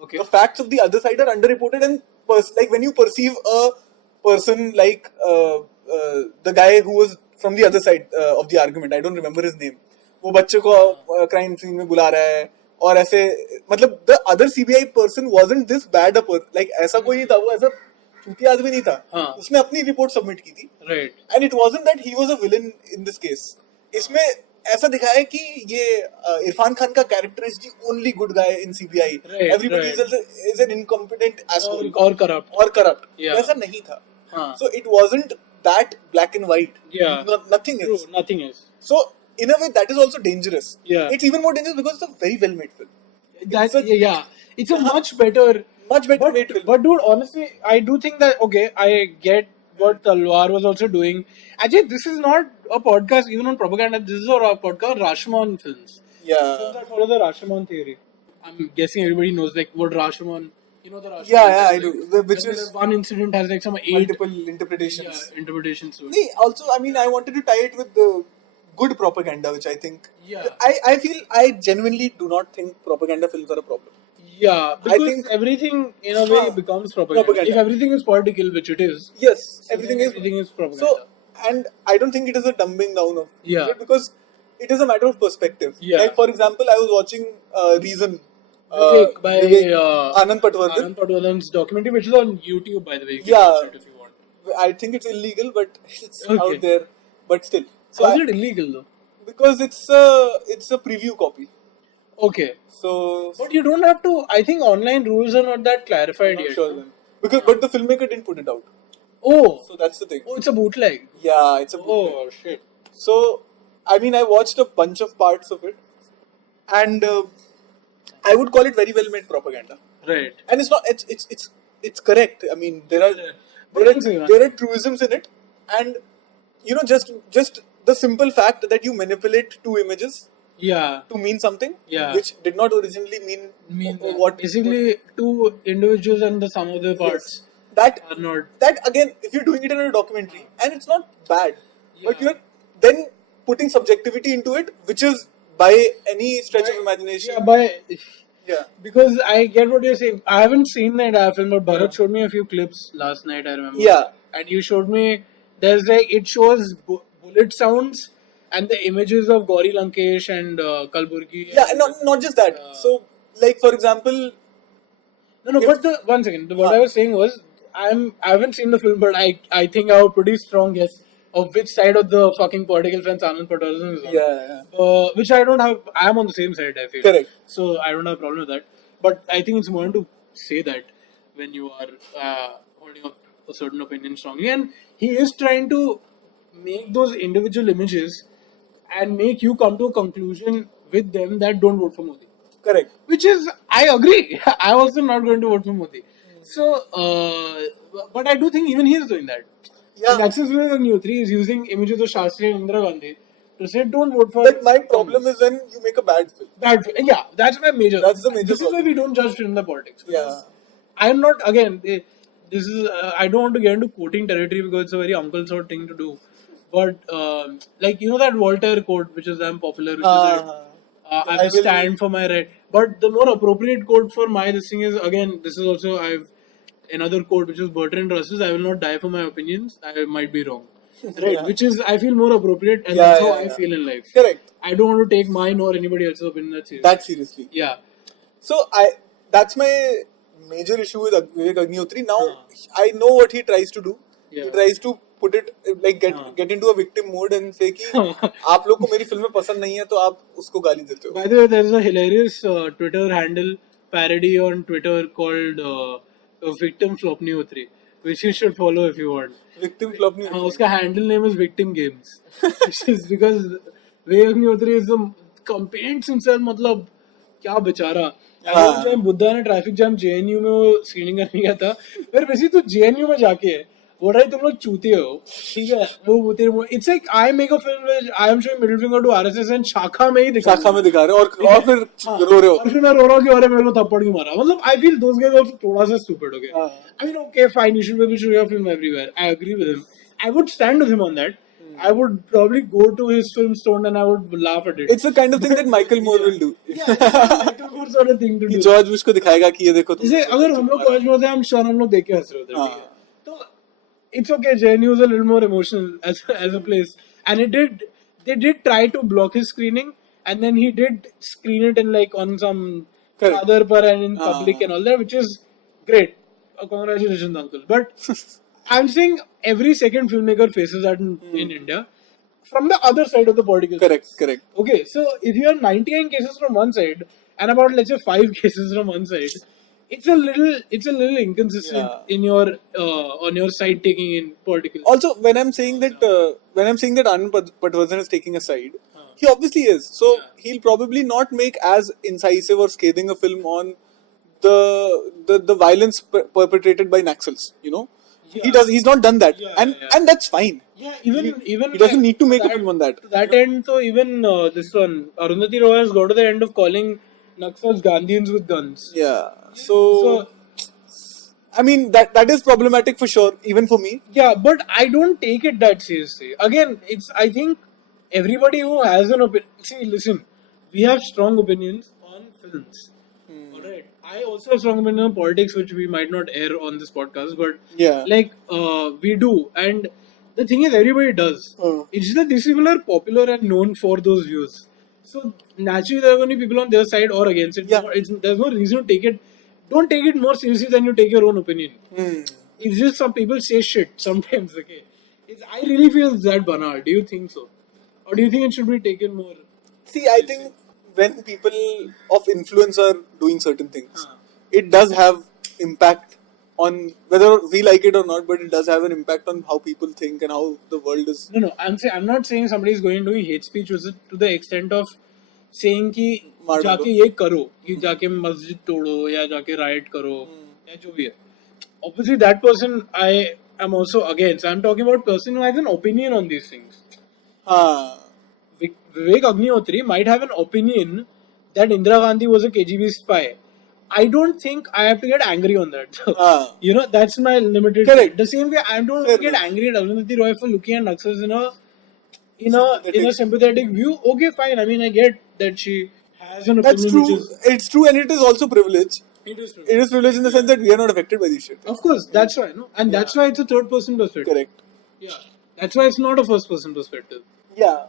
Okay. The facts of the other side are underreported, and like when you perceive a person like the guy who was from the other side of the argument, I don't remember his name. वो बच्चे को crime scene में बुला रहा है और ऐसे मतलब the other CBI person wasn't this bad a person, like ऐसा कोई नहीं था, वो ऐसा चूतिया आदमी नहीं था. उसने अपनी रिपोर्ट सबमिट की थी. Right. And it wasn't that he was a villain in this case. इसमें ऐसा दिखाया है कि ये इरफान खान का character is the only good guy in CBI. Everybody is an incompetent asshole और करप्ट. ऐसा नहीं था. So it wasn't that black and white. Nothing is. So in a way that is also dangerous. It's even more dangerous because it's a very well made film. It's a much better made film. But dude, honestly, I do think that I get what Talwar was also doing. Actually, this is not a podcast even on propaganda. This is a podcast Rashomon films. Films that follow the Rashomon theory. I'm guessing everybody knows like what Rashomon. You know the Rashomon. Yeah, I do. Which is one incident has like some 8 multiple interpretations. Yeah, interpretations. Also, I mean, I wanted to tie it with the good propaganda, which I think. I feel I genuinely do not think propaganda films are a problem. Yeah, because I think everything in a way becomes propaganda. If everything is political, which it is. Yes, everything is propaganda. So, and I don't think it is a dumbing down of it because it is a matter of perspective. Like for example, I was watching Reason by Anand Patwardhan's documentary, which is on YouTube, by the way. You can watch it if you want. I think it's illegal, but it's out there. But still. So is it illegal though? Because it's a preview copy. Okay. So But you don't have to. I think online rules are not that clarified I'm not yet. sure then. But the filmmaker didn't put it out. Oh. So that's the thing. Oh, it's a bootleg. Yeah, it's a bootleg. Oh shit. So, I mean, I watched a bunch of parts of it, and I would call it very well made propaganda. Right. And it's not. It's correct. I mean, there are Yeah. there are truisms in it, and just the simple fact that you manipulate two images Yeah. to mean something, Yeah. which did not originally mean what basically two individuals and the sum of their parts that are not. that again, if you're doing it in a documentary and it's not bad, but Yeah. you're then putting subjectivity into it, which is by any stretch of imagination. Yeah. Because I get what you're saying. I haven't seen the entire film, but Bharat showed me a few clips last night. I remember. Yeah. And you showed me. There's like it shows bullet sounds and the images of Gauri Lankesh and Kalburgi. Yeah, and not just that. So, like for example, No, but one second. What I was saying was, I haven't seen the film, but I think I have a pretty strong guess of which side of the fucking political fence Anand Patwardhan is on. yeah. Which I don't have. I am on the same side. I feel Correct. So I don't have a problem with that. But I think it's important to say that when you are holding up a certain opinion strongly, and he is trying to make those individual images and make you come to a conclusion with them that don't vote for Modi. Correct. Which is, I agree. I also not going to vote for Modi. So, but I do think even he is doing that. Yeah. Like Axis Vivek Agnihotri is using images of Shastri and Indira Gandhi to say don't vote for. But my problem is when you make a bad film. Yeah, that's my major. That's the major This is why problem. we don't judge film the politics. Yeah. I'm not again. This is I don't want to get into quoting territory because it's a very uncle sort thing to do. But like that Voltaire quote, which is I'm popular, which is that, I will stand for my right. But the more appropriate quote for my this thing is again. This is also I've another quote which is Bertrand Russell's. I will not die for my opinions. I might be wrong. Right, Yeah. which is I feel more appropriate, and that's how I feel in life. Correct. I don't want to take mine or anybody else's opinion That seriously. Yeah. So that's my major issue with Vivek Agnihotri. Now I know what he tries to do. Yeah. He tries to put it like get into a victim mode and say कि आप लोग को मेरी फिल्में पसंद नहीं है तो आप उसको गाली देते हो. By the way, there is a hilarious Twitter handle parody on Twitter called Victim Flopnihotri, which you should follow if you want. Victim Flopnihotri. उसका handle name is Victim Games, which is because Vivek Agnihotri is the campaigns himself. मतलब क्या बेचारा. जब बुद्धा ने traffic jam JNU में वो screening करने गया था, फिर वैसे तू JNU में जाके बोल रहा है तुम लोग चूते हो, ठीक है वो तेरे it's like I make a film which I am showing middle finger to RSS and shakha में ही दिखा रहे और फिर रो रहे हो और फिर मैं रो रहा हूँ कि अरे मेरे को थप्पड़ क्यों मारा. मतलब I feel those guys also थोड़ा सा stupid. Okay I mean okay fine you should be able to show your film everywhere. I agree with him. I would stand with him on that. I would probably go to his film store and I would laugh at it. It's the kind of thing that Michael Moore will do. Michael Moore sort of thing to do. George Bush को दिखाएगा कि ये देखो. जैसे अगर हम लोग college में होते हैं हम श्योर हम लोग देख के हंस रहे होते हैं. तो it's okay. JNU is a little more emotional as a place, and they did try to block his screening, and then he did screen it in like on some other par and in public and all that, which is great. Congratulations, uncle. But I'm saying every second filmmaker faces that in India from the other side of the political. Correct. Okay, so if you have 99 cases from one side and about let's say 5 cases from one side, it's a little inconsistent in your on your side taking in political. Also, when I'm saying that Anand Patwardhan is taking a side, he obviously is. So he'll probably not make as incisive or scathing a film on the violence perpetrated by Naxals. He's not done that, and that's fine. Yeah, even he doesn't need to make a film on that. To that end, so even this one, Arundhati Roy has gone to the end of calling Naxals Gandhians with guns. Yeah. So I mean that is problematic for sure, even for me. Yeah, but I don't take it that seriously. Again, I think everybody who has an opinion. See, listen, we have strong opinions on films. Alright. I also have strong opinion on politics, which we might not air on this podcast, but like we do. And the thing is, everybody does. It's just that these people are popular and known for those views. So naturally, there are going to be people on their side or against it. There's no reason to take it. Don't take it more seriously than you take your own opinion. It's just some people say shit sometimes. Okay, I really feel it's that banal. Do you think so, or do you think it should be taken more? See, I think when people of influence are doing certain things, it does have impact on whether we like it or not, but it does have an impact on how people think and how the world is. No, I'm not saying somebody is going doing hate speech to the extent of saying कि मार जाके डालो. ये करो, कि जाके मस्जिद तोड़ो या जाके riot करो या जो भी है. Obviously, that person I am also against. I'm talking about person who has an opinion on these things. हाँ. Vivek Agnihotri might have an opinion that Indira Gandhi was a KGB spy. I don't think I have to get angry on that. You know, that's my limited. Correct. The same way I don't Fair get enough. angry at Arundhati Roy for looking at Naxals in a sympathetic view. Okay, fine. I mean, I get that she has an opinion. That's true. Which is, It's true, and it is also privilege. it is true. It is privilege in the sense that we are not affected by this shit. Of course, that's why, no, and that's why it's a third person perspective. Correct. Yeah, that's why it's not a first person perspective. Yeah.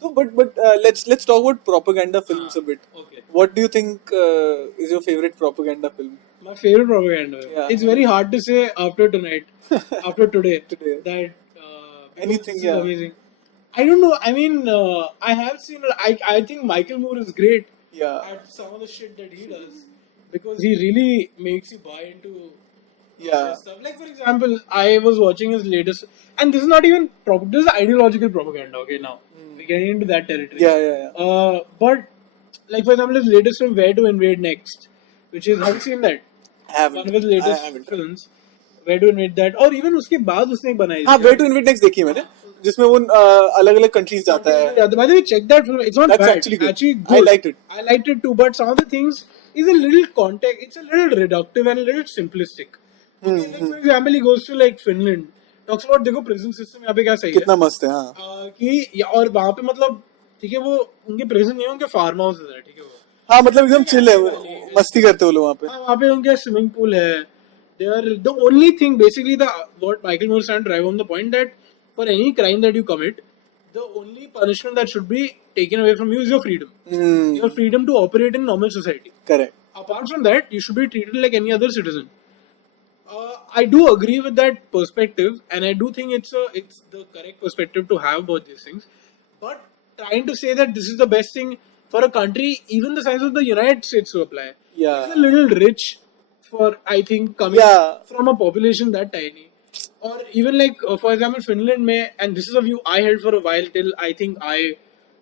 So, but let's talk about propaganda films a bit. Okay. What do you think is your favorite propaganda film? My favorite propaganda. Yeah. It's very hard to say after tonight, after today, Today. that Anything, this is yeah. amazing. I don't know. I mean, I have seen. I think Michael Moore is great Yeah. at some of the shit that he does because he really makes you buy into Yeah. stuff. Like for example, I was watching his latest, and this is not even this is ideological propaganda. Okay, now we're getting into that territory. Yeah. But like for example, his latest film, Where to Invade Next, which is have you seen that? I haven't. One of his latest films, Where to Invade That, और even उसके बाद उसने एक बनाई. हाँ, Where to Invade Next देखी है मैंने, जिसमें वो अलग-अलग countries जाता है. Yeah, by the way, check that film. It's not That's bad. actually good. Good. I liked it. I liked it too, but some of the things is a little context. It's a little reductive and a little simplistic. Okay, like for example, he goes to like Finland, talks about देखो prison system यहाँ पे क्या सही है. कितना मस्त है, हाँ. कि और वहाँ पे मतलब ठीक है वो उनके prison नहीं है उनके farm houses है ठीक है वो. हाँ मतलब एकदम chill है, मस्ती करते हो लोग वहाँ पे. हाँ वहाँ पे उनके swimming pool है. They are the only thing basically what Michael Moore is trying to drive home the point that for any crime that you commit, the only punishment that should be taken away from you is your freedom. Your freedom to operate in normal society. Correct. Apart from that, you should be treated like any other citizen. I do agree with that perspective, and I do think it's the correct perspective to have about these things. But trying to say that this is the best thing for a country, even the size of the United States, to apply, Yeah. is a little rich for I think coming from a population that tiny. Or even like for example, Finland may, and this is a view I held for a while till I think I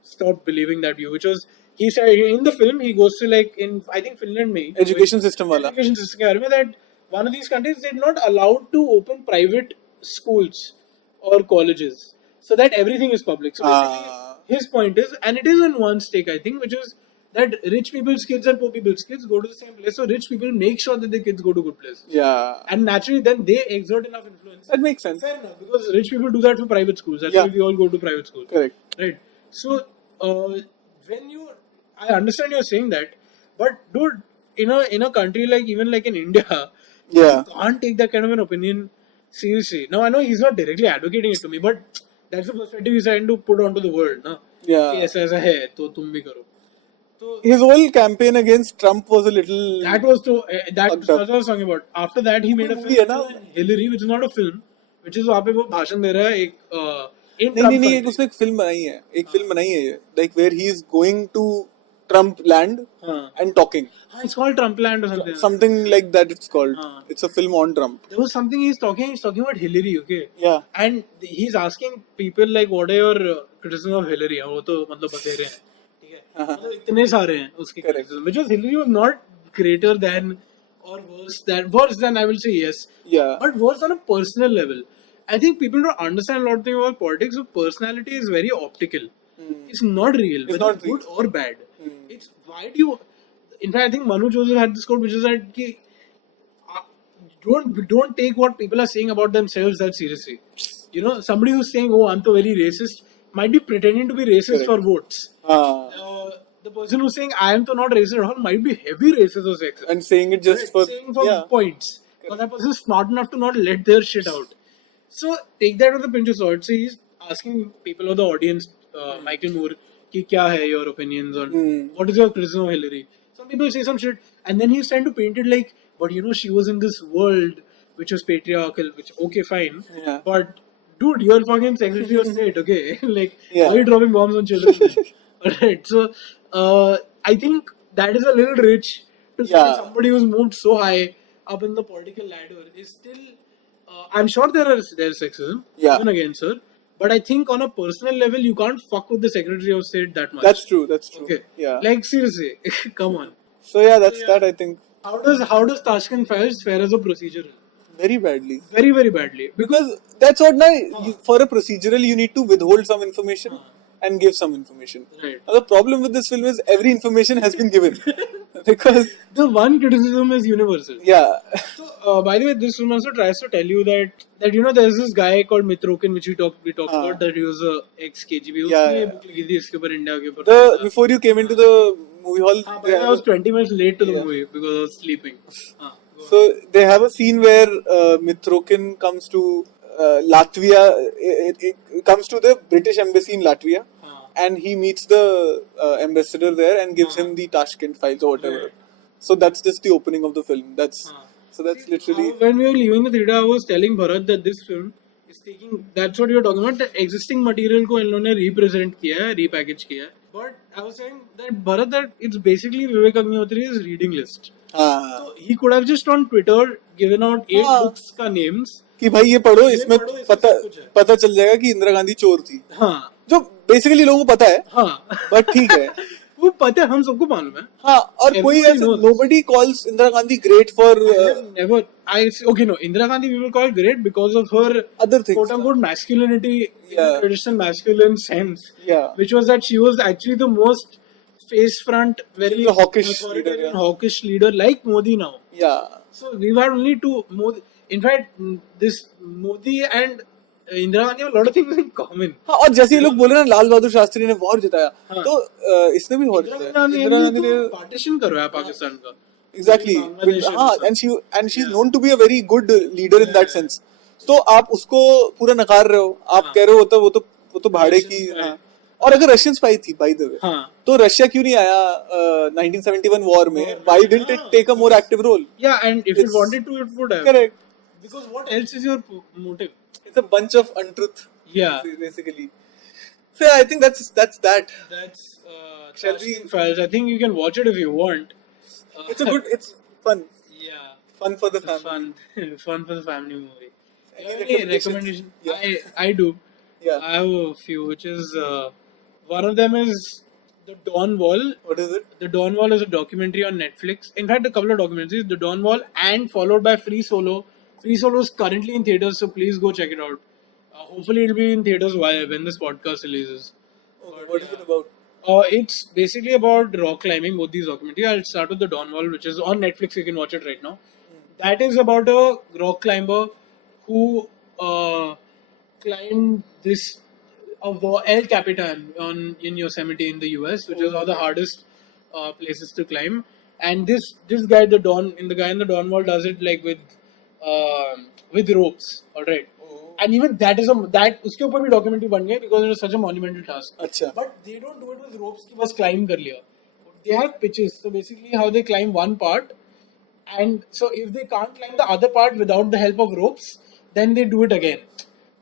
stopped believing that view, which was he said in the film he goes to like in I think Finland में Education system वाला. Education system के बारे में that one of these countries they're not allowed to open private schools or colleges so that everything is public. So basically his point is, and it is in one stake I think, which is that rich people's kids and poor people's kids go to the same place. So rich people make sure that their kids go to good places. Yeah. And naturally then they exert enough influence. That makes sense. Fair enough, because rich people do that for private schools. That's why we all go to private schools. Correct. Right. So I understand you're saying that, but dude, in a country like even like in India, you can't take that kind of an opinion seriously. Now I know he's not directly advocating it to me, but that's the perspective he's trying to put onto the world. No? Yeah. कि ऐसा है तो तुम भी करो. So his whole campaign against Trump was a little. that was to that's what I was talking about. After that, he made a movie है ना? film Hillary, which is not a film, which is वहाँ पे वो भाषण दे रहा है एक नहीं एक उसने एक फिल्म बनाई है like where he is going to Trump land and talking. It's called Trump Land or something. Something like that it's called. It's a film on Trump. There was something he's talking about Hillary, okay? Yeah. And he's asking people like, what are your criticism of Hillary? वो तो मतलब बतेरे हैं, ठीक है? मतलब इतने सारे हैं उसके criticism. Which was Hillary was not greater than or worse than I will say yes. Yeah. But worse on a personal level. I think people don't understand a lot of things about politics. So personality is very optical. It's not real. It's not good or bad. It's why do you? In fact, I think Manu Joseph had this quote, which is that don't take what people are saying about themselves that seriously. You know, somebody who's saying, "Oh, I'm so very racist," might be pretending to be racist for votes. The person who's saying, "I am so not racist at all," might be heavy racist or sexist. And saying it just for points. Because that person is smart enough to not let their shit out. So take that with a pinch of salt. So he's asking people of the audience, Michael Moore, ki kya hai your opinions on what is your criticism of Hillary? Some people say some shit, and then he's trying to paint it like, but you know, she was in this world which was patriarchal, which okay, fine, but dude, you're fucking Secretary of State, okay? Like, why are you dropping bombs on children? Alright, so I think that is a little rich to say Yeah. somebody who's moved so high up in the political ladder is still. I'm sure there's sexism, Yeah. even again, sir. But I think on a personal level, you can't fuck with the Secretary of State that much. That's true. That's true. Okay. Yeah. Like seriously, come on. So yeah, that's that. I think How does Tashkent Files fare as a procedural? very badly. Very badly. Because that's what now for a procedural you need to withhold some information and give some information. Right. Now, the problem with this film is every information has been given because The one criticism is universal. yeah. So, by the way, this film also tries to tell you that there's this guy called Mitrokin, which we talked about, that he was a ex KGB. Yeah, उसने yeah. book लिखी थी इसके ऊपर India के ऊपर. The before you came into the movie hall, हाँ, but I was 20 minutes late to the Yeah. movie because I was sleeping. हाँ, go on. so they have a scene where Mitrokin comes to Latvia. It comes to the British embassy in Latvia, and he meets the ambassador there and gives him the Tashkent files or whatever. Right. So that's just the opening of the film. That's literally When we were leaving the theater, I was telling Bharat that this film is taking. That's what you were talking about. The existing material को इन लोगों ने represent किया है, repackage किया है. But I was saying that Bharat, that it's basically Vivek Agnihotри's reading list. So he could have just on Twitter given out 8 books का names. कि भाई ये पढ़ो, इसमें पढ़ो, पता सब कुछ है. पता चल जाएगा कि इंदिरा गांधी चोर थी. हाँ. जो बेसिकली लोगों को पता है. हाँ. बट ठीक है. वो पता है, हम सबको मालूम है. हाँ, और कोई Everybody ऐसे knows. nobody calls Indira Gandhi great for Never. Okay, no. Indira Gandhi we will call great because of her other things. quote unquote masculinity in Yeah. the traditional masculine sense. Yeah. Which was that she was actually the most face front, very The hawkish authoritarian, leader, yeah. hawkish leader like Modi now. Yeah. So we've had only two. In fact, this Modi and Indira Gandhi have a lot of things in common. हाँ, और जैसे ये लोग बोले ना लाल बहादुर शास्त्री ने war जिताया, हाँ. तो इसने भी वॉर Indira जिताया. Gandhi इंदिरा गांधी ने पार्टीशन करवाया पाकिस्तान का. exactly. Bangladesh हाँ, and she's known to be a very good leader in that sense. तो आप उसको पूरा नकार रहे हो, आप कह रहे हो वो तो भाड़े की. हाँ. और अगर रशियन स्पाई थी बाय द वे, तो रशिया क्यों नहीं आया 1971 वॉर में? Why didn't it take a more active role? Yeah, and if it wanted to, it would have. Correct. Because what else is your motive? It's a bunch of untruth. Yeah. Basically. So yeah, I think that's that. That's Shall we- Files. I think you can watch it if you want. It's fun. Yeah. Fun for the family. Fun for the family movie. Any Any recommendations? recommendation? Yeah. I do. Yeah. I have a few, which is one of them is The Dawn Wall. What is it? The Dawn Wall is a documentary on Netflix. In fact, a couple of documentaries. The Dawn Wall and followed by Free Solo. Free Solo is currently in theaters, so please go check it out. Hopefully, it'll be in theaters when this podcast releases. What is it about? It's basically about rock climbing, both these documentaries. I'll start with The Dawn Wall, which is on Netflix. You can watch it right now. That is about a rock climber who climbed this El Capitan in Yosemite in the US, which is one of the hardest places to climb. And this guy, the guy in the Dawn Wall, does it like with ropes. All right. And even that is उसके ऊपर भी documentary बन गए because it is such a monumental task. अच्छा. But they don't do it with ropes कि बस climb कर लिया. They have pitches. So basically how they climb one part, and so if they can't climb the other part without the help of ropes, then they do it again.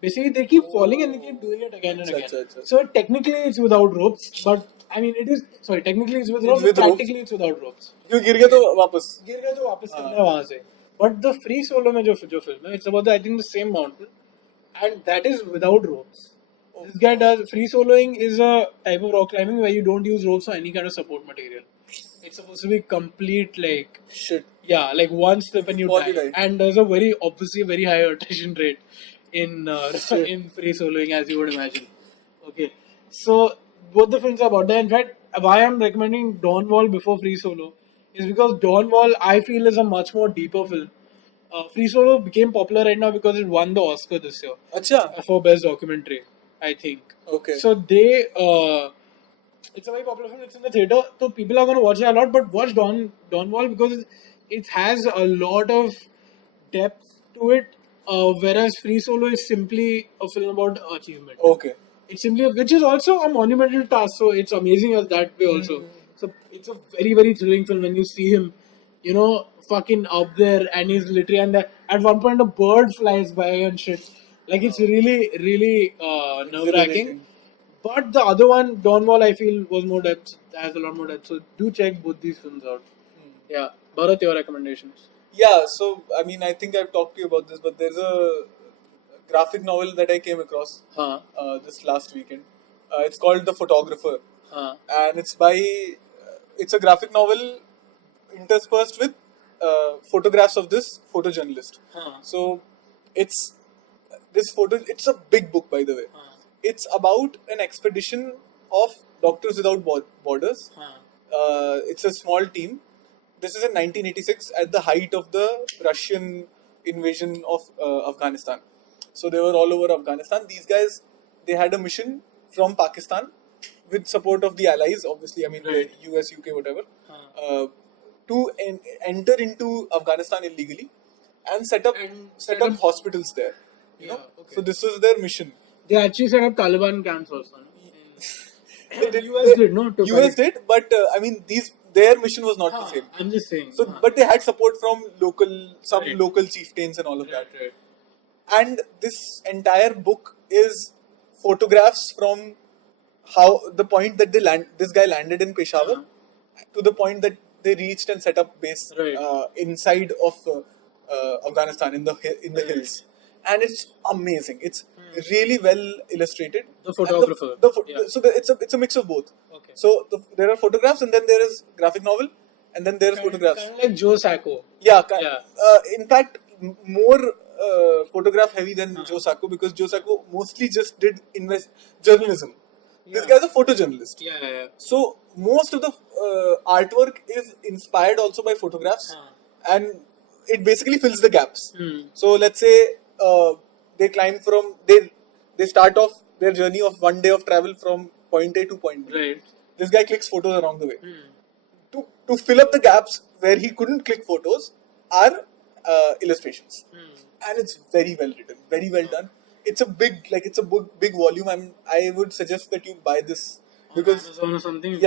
Basically they keep falling and they keep doing it again and again. अच्छा. So technically it's without ropes, but I mean technically it's with ropes, with but ropes. practically it's without ropes. क्यों गिर गया तो वापस? गिर गया तो वापस करना है वहाँ से. But the Free Solo में जो film है, it's about I think the same mountain, and that is without ropes. This guy does free soloing is a type of rock climbing where you don't use ropes or any kind of support material. It's supposed to be complete like Shit. yeah, like one slip and you Fall die. you die. And there's a obviously very high attrition rate in in free soloing, as you would imagine. Okay, so both the films are about that. In fact, why I'm recommending Dawn Wall before Free Solo is because Dawn Wall I feel is a much more deeper film. Free Solo became popular right now because it won the Oscar this year अच्छा. for best documentary, I think. Okay. So they, it's a very popular film. It's in the theater, so people are going to watch it a lot. But watch Dawn Wall because it has a lot of depth to it. Whereas Free Solo is simply a film about achievement. Okay. It's simply, which is also a monumental task. So it's amazing as that way also. So it's a very, very thrilling film when you see him, fucking up there, and he's literally, and at one point a bird flies by and shit. Like it's really, really nerve-wracking. But the other one, Dawnwall, I feel was more depth, has a lot more depth. So do check both these films out. Yeah, Bharat, your recommendations. Yeah, so I mean, I think I've talked to you about this, but there's a graphic novel that I came across this last weekend. It's called The Photographer, and it's a graphic novel interspersed with photographs of this photojournalist. So it's it's a big book, by the way. It's about an expedition of Doctors Without Borders. It's a small team. This is in 1986 at the height of the Russian invasion of Afghanistan. So they were all over Afghanistan. These guys, they had a mission from Pakistan with support of the allies, obviously, I mean, the US, UK, whatever, to enter into Afghanistan illegally and set up hospitals there. You know? Okay. So this was their mission. They actually set up Taliban camps also. No? US did, no? US did, but I mean, their mission was not the same. I'm just saying. So, but they had support from local chieftains and all of that. Right. And this entire book is photographs from how the point that this guy landed in Peshawar to the point that they reached and set up base inside of Afghanistan in the hills, and it's amazing. It's really well illustrated. The photographer. So it's a mix of both. Okay. So there are photographs, and then there is graphic novel, and then there is photographs. Kind of like Joe Sacco. Yeah. In fact, more photograph heavy than Joe Sacco, because Joe Sacco mostly just did journalism. This guy's a photojournalist. Yeah. So most of the artwork is inspired also by photographs, and it basically fills the gaps. So let's say they climb from they start off their journey of one day of travel from point A to point B. Right. This guy clicks photos along the way. To fill up the gaps where he couldn't click photos are illustrations, and it's very well written, very well done. It's a big volume. I would suggest that you buy this because Amazon or something.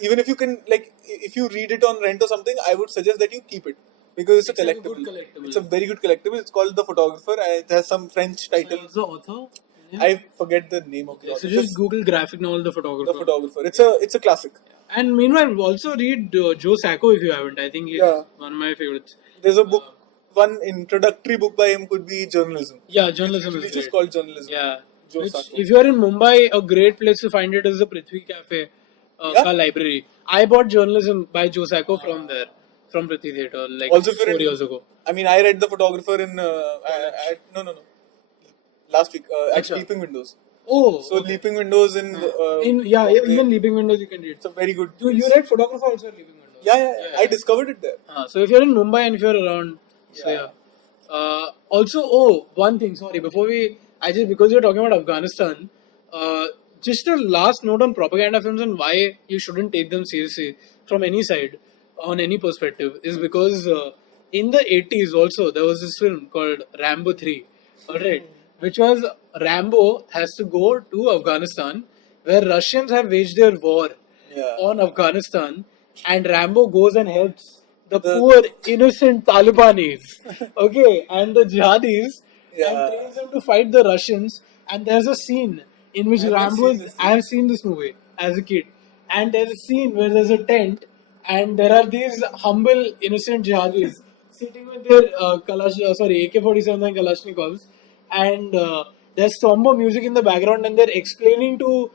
even if you can, like, if you read it on rent or something, I would suggest that you keep it because it's a collectible. Good collectible. It's a very good collectible. It's called The Photographer, and it has some French title. What's the author? Yeah. I forget the name of the author. So just Google graphic novel The Photographer. The Photographer. It's a classic. And meanwhile, also read Joe Sacco if you haven't. I think he's one of my favorites. There's a book. One introductory book by him could be journalism. Yeah, journalism is It's great. just called journalism. Yeah. Joe Which, Sacco. if you're in Mumbai, a great place to find it is the Prithvi Cafe ka library. I bought journalism by Joe Sacco from there, from Prithvi Theatre, like Also 4 years ago. I mean, I read The Photographer in last week at Achha. Leaping Windows. Oh, So Leaping Windows even Leaping Windows you can read. It's a very good. You read Photographer also at Leaping Windows? Yeah. I discovered it there. So if you're in Mumbai and if you're around, also, one thing, sorry, because you're talking about Afghanistan, just a last note on propaganda films and why you shouldn't take them seriously from any side, on any perspective, is because in the 80s also, there was this film called Rambo 3, alright, which was Rambo has to go to Afghanistan, where Russians have waged their war on Afghanistan, and Rambo goes and helps the poor innocent Talibanis, okay, and the jihadis, and trains them to fight the Russians. And there's a scene in which I have seen this movie as a kid, and there's a scene where there's a tent, and there are these humble innocent jihadis sitting with their AK-47 and Kalashnikovs, and there's somber music in the background, and they're explaining to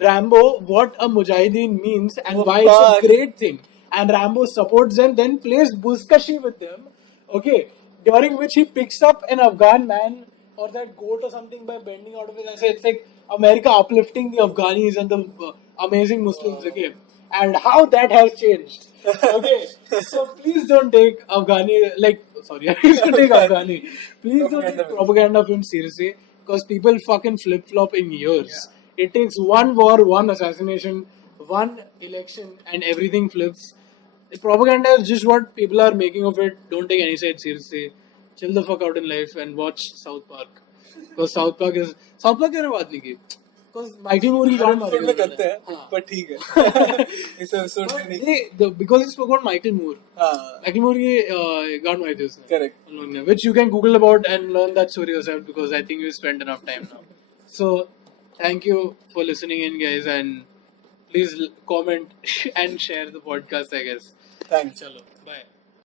Rambo what a mujahideen means and why it's a great thing. And Rambo supports them, then plays Buzkashi with them, okay, during which he picks up an Afghan man or that goat or something by bending out of it. I say it's like America uplifting the Afghanis and the amazing Muslims, okay, and how that has changed, okay. So please don't take please don't take propaganda films seriously, because people fucking flip flop in years. It takes one war, one assassination, one election, and everything flips. The propaganda is just what people are making of it. Don't take any side seriously. Chill the fuck out in life and watch South Park. Because South Park क्यों बात नहीं की? Because Michael Moore की गान मारी में करते हैं, पर ठीक है. इस episode में नहीं. Because he spoke about Michael Moore. Michael Moore की गान मारी थी उसने. Correct. Which you can Google about and learn that story yourself, because I think you spent enough time now. So Thank you for listening in, guys, and please comment and share the podcast, I guess. Thanks. Chalo, bye.